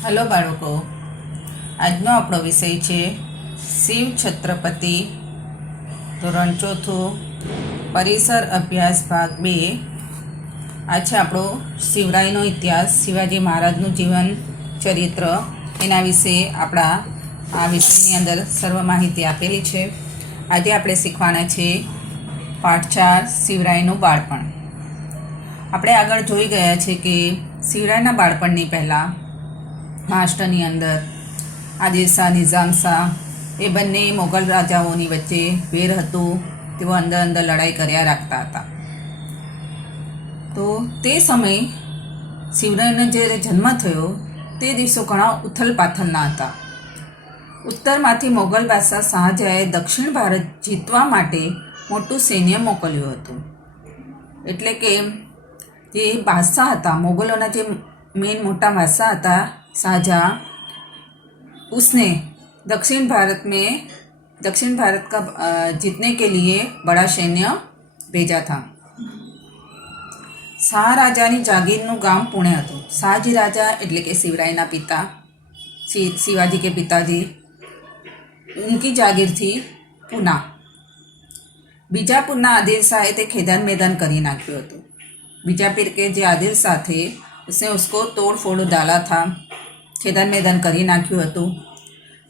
Hello બાળકો, આજનો આપણો વિષય છે શિવ છત્રપતિ, ધોરણ ચોથું, પરિસર અભ્યાસ ભાગ 2। આ છે આપણો શિવરાયનો ઇતિહાસ, શિવાજી મહારાજનું જીવન ચરિત્ર, એના વિશે આપણા આ વિષયની અંદર સર્વ માહિતી આપેલી છે। આજે આપણે શીખવાના છે પાઠ 4, શિવરાયનું બાળપણ। આપણે આગળ જોઈ ગયા છે કે શિવરાયના બાળપણની પહેલાં મહારાષ્ટ્રની અંદર આદિલશાહ, નિઝામશાહ એ બંને મોગલ રાજાઓની વચ્ચે વેર હતું। તેઓ અંદર લડાઈ કર્યા રાખતા હતા। તો તે સમયે શિવરાયનો જ્યારે જન્મ થયો તે દિવસો ઘણા ઉથલ પાથલના હતા। ઉત્તરમાંથી મોગલ બાદશાહ શાહજહાંએ દક્ષિણ ભારત જીતવા માટે મોટું સૈન્ય મોકલ્યું હતું। એટલે કે જે બાદશાહ હતા, મોગલોના જે मेन मोटा बादशाह था शाहजहाँ, उसने दक्षिण भारत का जीतने के लिए बड़ा सैन्य भेजा था। शाह राजानी जागीरનું ગામ પુણે હતું। શાહજી રાજા એટલે કે शिवरायना पिता, शिवाजी के पिताजी, उनकी जागीर थी पूना। बीजापुरना आदिलशाहे ते खेदान मैदान करी नाख्યું હતું। बीजापुर के जो आदिलशाह थे उसने उसको तोड़ फोड़ डाला था, खेदान मैदान करी नाख्યું હતું।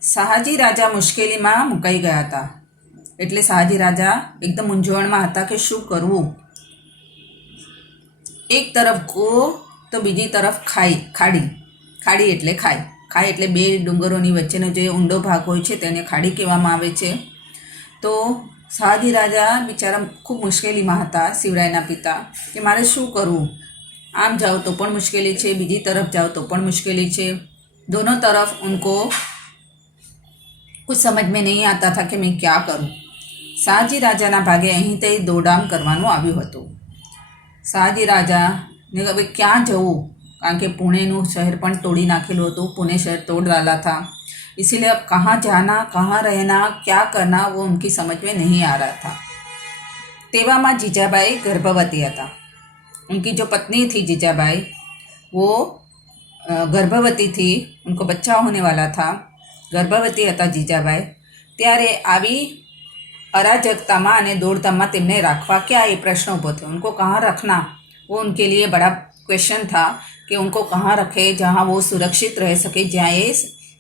શાહજી રાજા મુશ્કેલીમાં મુકાઈ ગયા હતા। એટલે શાહજી રાજા એકદમ મૂંઝવણમાં હતા કે શું કરવું। એક તરફ ગો તો બીજી તરફ ખાડી એટલે ખાઈ એટલે બે ડુંગરોની વચ્ચેનો જે ઊંડો ભાગ હોય છે તેને ખાડી કહેવામાં આવે છે। તો શાહજી રાજા બિચારા ખૂબ મુશ્કેલીમાં હતા, શિવરાયના પિતા, કે મારે શું કરવું। आम जाओ तो पण मुश्किली है, बीजी तरफ जाओ तो पण मुश्किली है। दोनों तरफ उनको कुछ समझ में नहीं आता था कि मैं क्या करूं। शाहजी राजाना भागे अहीं ते दौडाम करवानुं आव्युं हतुं। शाहजी राजा ने हवे क्या जवुं, कारण के पुणेनुं शहर पण तोड़ी नाखेलुं हतुं, पुणे शहर तोड़ डाला था। इसीलिए अब कहाँ जाना, कहाँ रहना, क्या करना, वो उनकी समझ में नहीं आ रहा था। तेवामां जीजाबाई गर्भवती हता। उनकी जो पत्नी थी जीजाबाई, वो गर्भवती थी, उनको बच्चा होने वाला था, गर्भवती हता जीजाबाई। त्यारे आवी अराजकतामां अने दौड़धाममां तेमने राखवा क्या, ये प्रश्न ऊभो थयो। उनको कहाँ रखना, वो उनके लिए बड़ा क्वेश्चन था कि उनको कहाँ रखे जहाँ वो सुरक्षित रह सके, जहाँ ये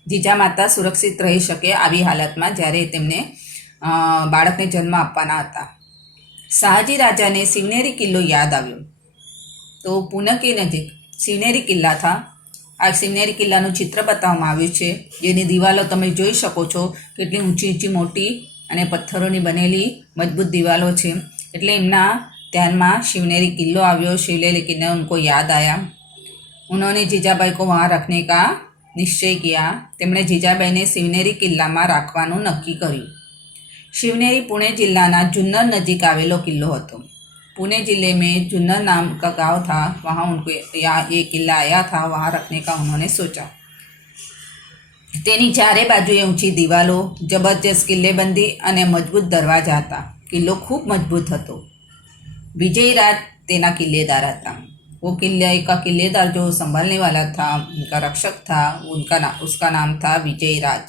जीजा माता सुरक्षित रही सके आवी हालतमां ज्यारे तेमने बाळकने जन्म आपवाना हता। शाहजी राजाने शिवनेरी किल्लो याद आव्यो। तो पुणे के नजीक शिवनेरी किल्ला था। आ शिवनेरी किल्लाનું ચિત્ર બતાવવામાં આવ્યું છે, જેની દિવાલો તમે જોઈ શકો છો કેટલી ઊંચી ઊંચી મોટી અને પથ્થરોની બનેલી મજબૂત દિવાલો છે। એટલે એમના ધ્યાનમાં शिवनेरी किल्लो આવ્યો। शिवनेरी किल्ला उनको याद आया। उन्होंने जीजाबाई को वहाँ रखने का निश्चय किया। તેમણે જીજાબાઈને शिवनेरी કિલ્લામાં રાખવાનું નક્કી કર્યું। शिवनेरी पुणे जिल्लाના जुन्नर नजीक आवेलो किल्लो હતો। पुणे जिले में जुन्नर नाम का गांव था, वहाँ उनको ये किला आया था, वहाँ रखने का उन्होंने सोचा। तेनी चारे बाजुए ऊंची दीवालों, जबरदस्त किल्लेबंदी अने मजबूत दरवाजा था। किल्लो खूब मजबूत हतो। विजयराज तेना किल्लेदार था। वो किले का किल्लेदार जो संभालने वाला था, उनका रक्षक था, उसका नाम था विजयराज।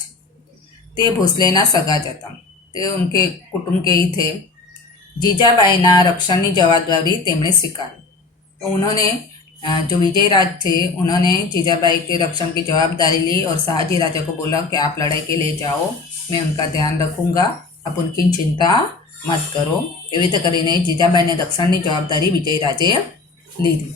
ते भोसलेना सगा ज था, ते उनके कुटुंब के ही थे। जीजाबाईना रक्षण की जवाबदारी तेमने स्वीकारी। तो उन्होंने जो विजयराज थे, उन्होंने जीजाबाई के रक्षण की जवाबदारी ली और शाहजी राजा को बोला कि आप लड़ाई के लिए जाओ, मैं उनका ध्यान रखूँगा, आप उनकी चिंता मत करो। एवी रीते करीने जीजाबाईने रक्षण की जवाबदारी विजयराजे लीधी।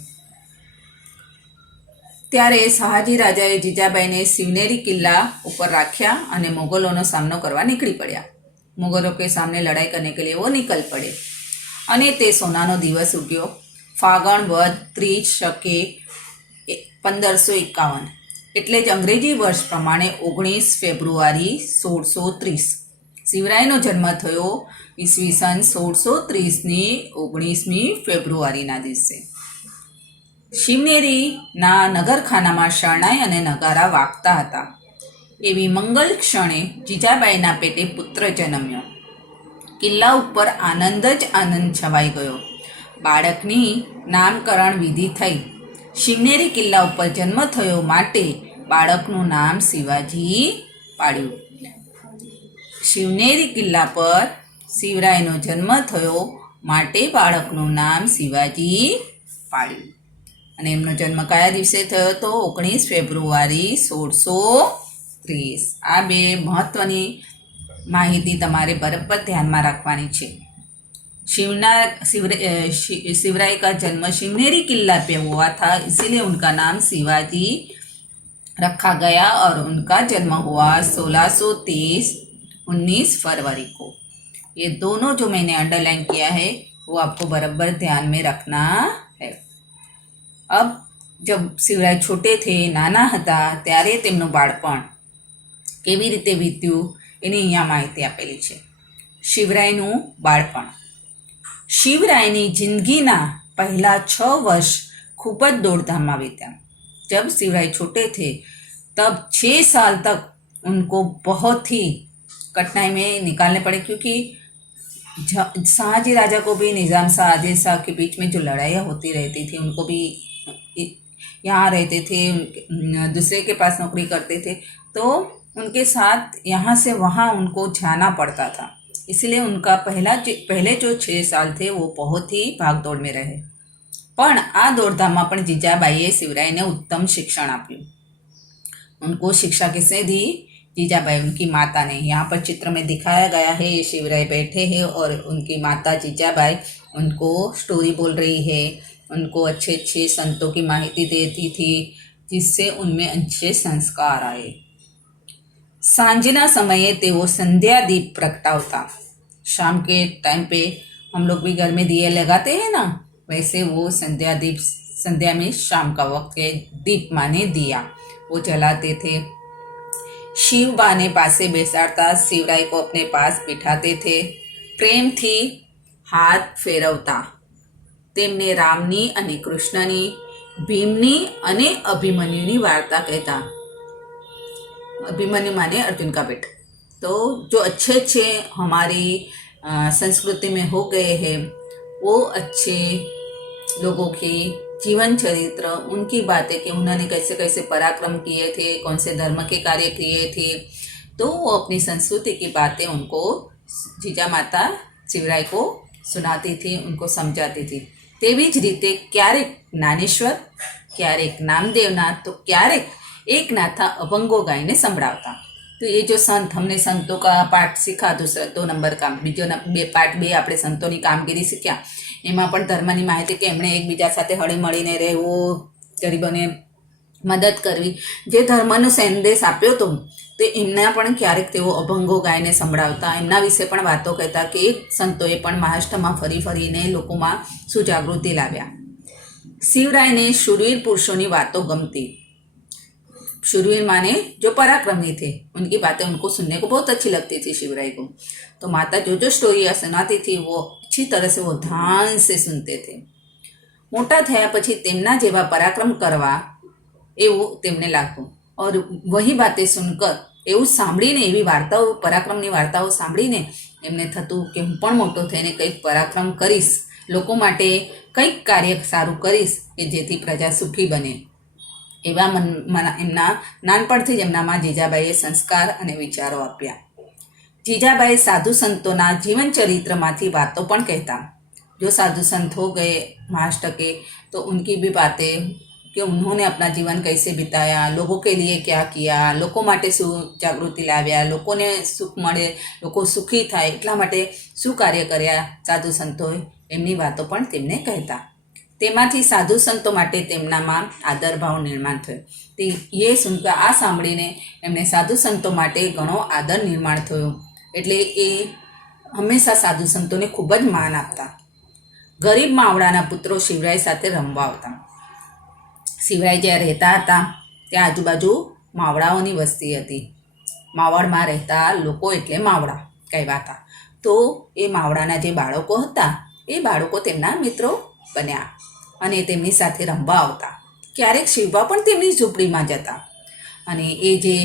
त्यारे शाहजी राजाए जीजाबाईने शिवनेरी किल्ला ऊपर राख्या अने मोगलोनो सामनो करवा निकली पड्या। मुगलों के सामने लड़ाई करने के लिए वो निकल पड़े। अने ते सोनानो दिवस उग्यो, फागण वध 30 शके 1551, एटले ज अंग्रेजी वर्ष प्रमाणे 19 फेब्रुआरी 1630 शिवरायनो जन्म थयो। ईस्वीसन 1630 19મી फेब्रुआरीना दिवसे शिवनेरीना नगरखानामां शरणाई अने नगारा वागता हता। एवी मंगल क्षणे जीजाबाईना पेटे पुत्र जन्म्यो। किल्ला उपर आनंद ज आनंद छवाई गयो। बाळकनी नामकरण विधि थई। शिवनेरी किल्ला उपर जन्म थयो माटे બાળકનું નામ શિવાજી પાડ્યું. શિવનેરી કિલ્લા પર શિવરાયનો જન્મ થયો માટે બાળકનું નામ શિવાજી પાડ્યું. અને એમનો જન્મ કયા દિવસે થયો હતો? 19 ફેબ્રુઆરી 1630. આ બે મહત્વની માહિતી તમારે બરાબર ધ્યાનમાં રાખવાની છે. शिवराय का जन्म शिवनेरी किला पे हुआ था, इसीलिए उनका नाम शिवाजी रखा गया और उनका जन्म हुआ 1630 19 फरवरी को. ये दोनों जो मैंने अंडरलाइन किया है वो आपको बराबर ध्यान में रखना है. अब जब शिवराय छोटे थे, नाना હતા ત્યારે તેમનું બાળપણ કેવી રીતે વીત્યું એની અહીંયા માહિતી આપેલી છે. શિવરાયનું બાળપણ. शिवराय जिंदगीना पहला 6 वर्ष खूब दौड़धाम बीत्या. जब शिवराय छोटे थे तब 6 साल तक उनको बहुत ही कठिनाई में निकालने पड़े, क्योंकि शाहजी राजा को भी निज़ाम शाह आदिल शाह के बीच में जो लड़ाइयाँ होती रहती थी, उनको भी यहाँ रहते थे, दूसरे के पास नौकरी करते थे, तो उनके साथ यहाँ से वहाँ उनको जाना पड़ता था. इसलिए उनका पहले जो 6 साल थे वो बहुत ही भाग दौड़ में रहे. पण आ दौड़धाम पण जीजाबाईए शिवराय ने उत्तम शिक्षण आप्યું. उनको शिक्षा किसने दी? जीजाबाई, उनकी माता ने. यहाँ पर चित्र में दिखाया गया है, ये शिवराय बैठे हैं और उनकी माता जीजाबाई उनको स्टोरी बोल रही है, उनको अच्छे अच्छे संतों की माहिती देती थी, जिससे उनमें अच्छे संस्कार आए. सांजना समये तेवो संध्या दीप प्रगटावता. शाम के टाइम पे हम लोग भी घर में दिए लगाते हैं ना, वैसे वो संध्या में शाम का वक्त के दीप माने दिया वो जलाते थे. शिव बाने पासे बेसाड़ता, शिवराय को अपने पास बिठाते थे. प्रेम थी हाथ फेरवता. तेमने रामनी अने कृष्णनी, भीमनी अने अभिमन्युनी वार्ता कहता. अभिमन्यु माने अर्जुन का बेटा. तो जो अच्छे अच्छे हमारी संस्कृति में हो गए हैं, वो अच्छे लोगों की जीवन चरित्र, उनकी बातें कि उन्होंने कैसे कैसे पराक्रम किए थे, कौन से धर्म के कार्य किए थे, तो वो अपनी संस्कृति की बातें उनको जीजा माता शिवराय को सुनाती थी, उनको समझाती थी. तेवी ज रीते क्यारेक ज्ञानेश्वर, क्यारेक नामदेवनाथ, तो क्यारेक एक नाथा अभंगो गायने संभळावता. तो ये जो संत, हमने संतों का पाठ सीखा, दूसरा 2 नंबर का, बीजो पाठ 2 આપણે સંતોની કામગીરી શીખ્યા. એમાં પણ ધર્મની માહિતી કે એમણે એકબીજા સાથે હળી મળીને રહેવું, ગરીબોને મદદ કરવી, જે ધર્મનો સંદેશ આપ્યો હતો તે એમના પણ ક્યારેક તેઓ અભંગો ગાઈને સંભળાવતા, એમના વિશે પણ વાતો કહેતા કે એક સંતોએ પણ મહારાષ્ટ્રમાં ફરી ફરીને લોકોમાં સુજાગૃતિ લાવ્યા. શિવરાયને શૂરવીર પુરુષોની વાતો ગમતી. शूरवीर माने जो पराक्रमी थे, उनकी बातें उनको सुनने को बहुत अच्छी लगती थी शिवराय को. तो माता जो जो स्टोरी सुनाती थी वो अच्छी तरह से वो ध्यान से सुनते थे. मोटा थया पछी तेमना जेवा पराक्रम करवा एवं तेमने लागतुं, और वही बातें सुनकर एवं सांभळीने, एवी वार्ताओ, पराक्रमनी वार्ताओ सांभळीने एमने थतुं के हूँ पण मोटो थईने कंईक पराक्रम करीश, लोको माटे कंईक कार्य सारूं करीश के जेथी प्रजा सुखी बने. एवा एमना नानपणथी ज एमनामां जीजाबाईए संस्कार अने विचारो आप्या. जीजाबाई साधु संतोना जीवन चरित्रमांथी वातो पण कहता. जो साधु संत हो गए महाराष्ट्र के, तो उनकी भी बातें कि उन्होंने अपना जीवन कैसे बिताया, लोगों के लिए क्या किया, लोगों माटे शू जागृति लाव्या, लोकोने सुख मळे, लोको सुखी थाय એટલા માટે શું કાર્ય કર્યા સાધુ સંતોએ, એમની વાતો પણ તેમને કહેતા. તેમાંથી સાધુ સંતો માટે તેમનામાં આદર ભાવ નિર્માણ થયો. તે એ સુનતા આ સાંભળીને એમને સાધુ સંતો માટે ઘણો આદર નિર્માણ થયો. એટલે એ હંમેશા સાધુ સંતોને ખૂબ જ માન આપતા. ગરીબ માવડાના પુત્રો શિવરાય સાથે રમવા આવતા. શિવરાય જ્યાં રહેતા હતા ત્યાં આજુબાજુ માવડાઓની વસ્તી હતી. માવડમાં રહેતા લોકો એટલે માવડા કહેવાતા. તો એ માવડાના જે બાળકો હતા એ બાળકો તેમના મિત્રો બન્યા અને તેમની સાથે રમવા આવતા. ક્યારેક શિવબા પણ તેમની ઝૂંપડીમાં જતા અને એ જે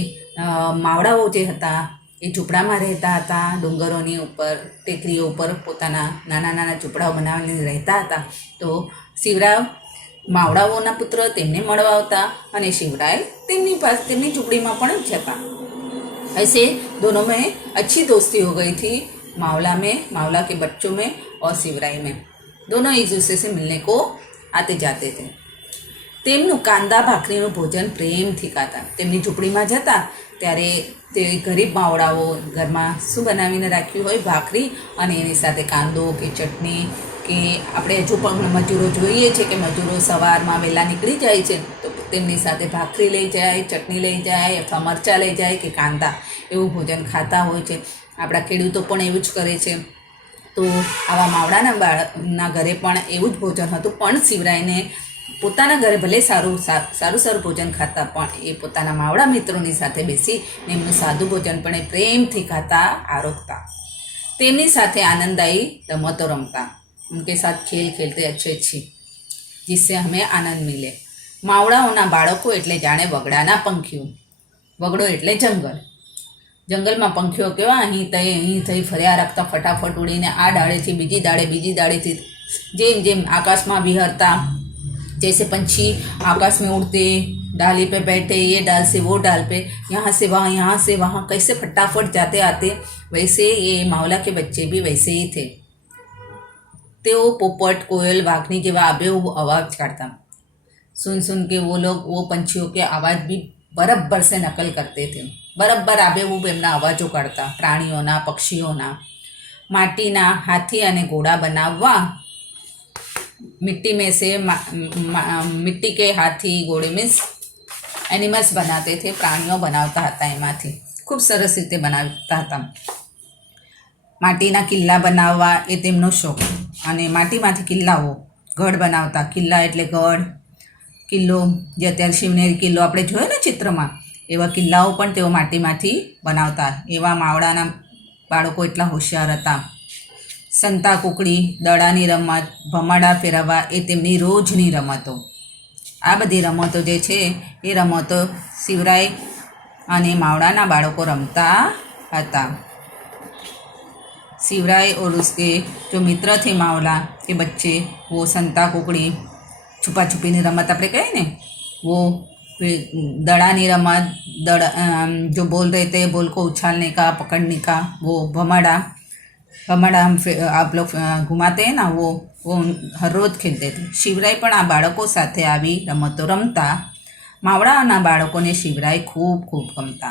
માવડાઓ જે હતા એ ઝૂંપડામાં રહેતા હતા. ડુંગરોની ઉપર, ટેકરીઓ ઉપર પોતાના નાના નાના ઝૂંપડાઓ બનાવીને રહેતા હતા. તો શિવરાવ માવડાઓના પુત્ર તેમને મળવા આવતા અને શિવરાય તેમની ઝૂંપડીમાં પણ જતા. ऐसे दोनों में अच्छी दोस्ती हो गई थी. मावला के बच्चों में और शिवराय में दोनों एक दूसरे से मिलने को आते जाते थे. તેમનું કાંદા ભાખરીનું ભોજન પ્રેમથી ખાતા. તેમની ઝૂંપડીમાં જતા ત્યારે તે ગરીબ માવડાઓ ઘરમાં શું બનાવીને રાખ્યું હોય, ભાખરી અને એની સાથે કાંદો કે ચટણી કે આપણે હજુ પણ મજૂરો જોઈએ છે કે મજૂરો સવારમાં વહેલા નીકળી જાય છે તો તેમની સાથે ભાખરી લઈ જાય, ચટણી લઈ જાય અથવા મરચાં લઈ જાય કે કાંદા, એવું ભોજન ખાતા હોય છે. આપણા ખેડૂતો પણ એવું જ કરે છે. તો આવા માવડાના બાળકના ઘરે પણ એવું જ ભોજન હતું, પણ શિવરાયને પોતાના ઘરે ભલે સારું ભોજન ખાતા, પણ એ પોતાના માવડા મિત્રોની સાથે બેસી એમનું સાદું ભોજન પણ એ પ્રેમથી ખાતા, આરોગતા. તેમની સાથે આનંદદાયી રમતો રમતા. उनके साथ खेल खेलते अच्छे अच्छी जिससे हमें आनंद मिले. માવડાઓના બાળકો એટલે જાણે વગડાના પંખીઓ. વગડો એટલે જંગલમાં પંખીઓ કેવા અહીં થઈ ફર્યા રાખતા, ફટાફટ ઉડીને આ ડાળેથી બીજી ડાળેથી જેમ જેમ આકાશમાં વિહરતા. जैसे पंछी आकाश में उड़ते, डाली पे बैठे, ये डाल से वो डाल पे, यहाँ से वहाँ कैसे फटाफट जाते आते, वैसे ये मावला के बच्चे भी वैसे ही थे. तेओ पोपट, कोयल, वाघनी जेवा आबेहूब आवाज़ काटता. सुन के वो पंछियों के आवाज़ भी बराबर से नकल करते थे. बराबर आबेहूब एमना अवाजो काढता. प्राणीओना, पक्षीओना. माटीना हाथी अने घोड़ा बनाववा. मिट्टी में से मिट्टी के हाथी घोड़े में एनिमल्स बनाते थे. प्राणीओ बनावता हता. एमांथी खूब सरस रीते बनावता हता. माटीना किल्ला बनाववा ए તેમનો શોખ. અને માટીમાંથી કિલ્લાઓ, ગઢ બનાવતા. કિલ્લા એટલે ગઢ, કિલ્લો જે અત્યારે શિવનેરી કિલ્લો આપણે જોયો ને ચિત્રમાં, એવા કિલ્લાઓ પણ તેઓ માટીમાંથી બનાવતા. એવા માવડાના બાળકો એટલા હોશિયાર હતા. સંતા કુકડી, દડાની રમત, ભમાડા ફેરવવા એ તેમની રોજની રમતો. આ બધી રમતો જે છે એ રમતો શિવરાય અને માવડાના બાળકો રમતા હતા. शिवराय और उसके जो मित्र थे मावला के बच्चे, वो संता कुकड़ी, छुपा छुपीनी रमत अपने कहे ने, वो दड़ानी रमत, जो बोल रहे थे बोल को उछालने का, पकड़ने का, वो भमाड़ा हम आप लोग घुमाते हैं ना, वो हर रोज खेलते थे. शिवराय पण आ बाळको साथे आवी रमतो रमता. मावड़ाना बाळकों ने शिवराय खूब गमता.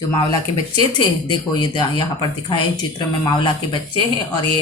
जो मावला के बच्चे थे, देखो ये यहाँ पर दिखाए चित्र में मावला के बच्चे हैं और ये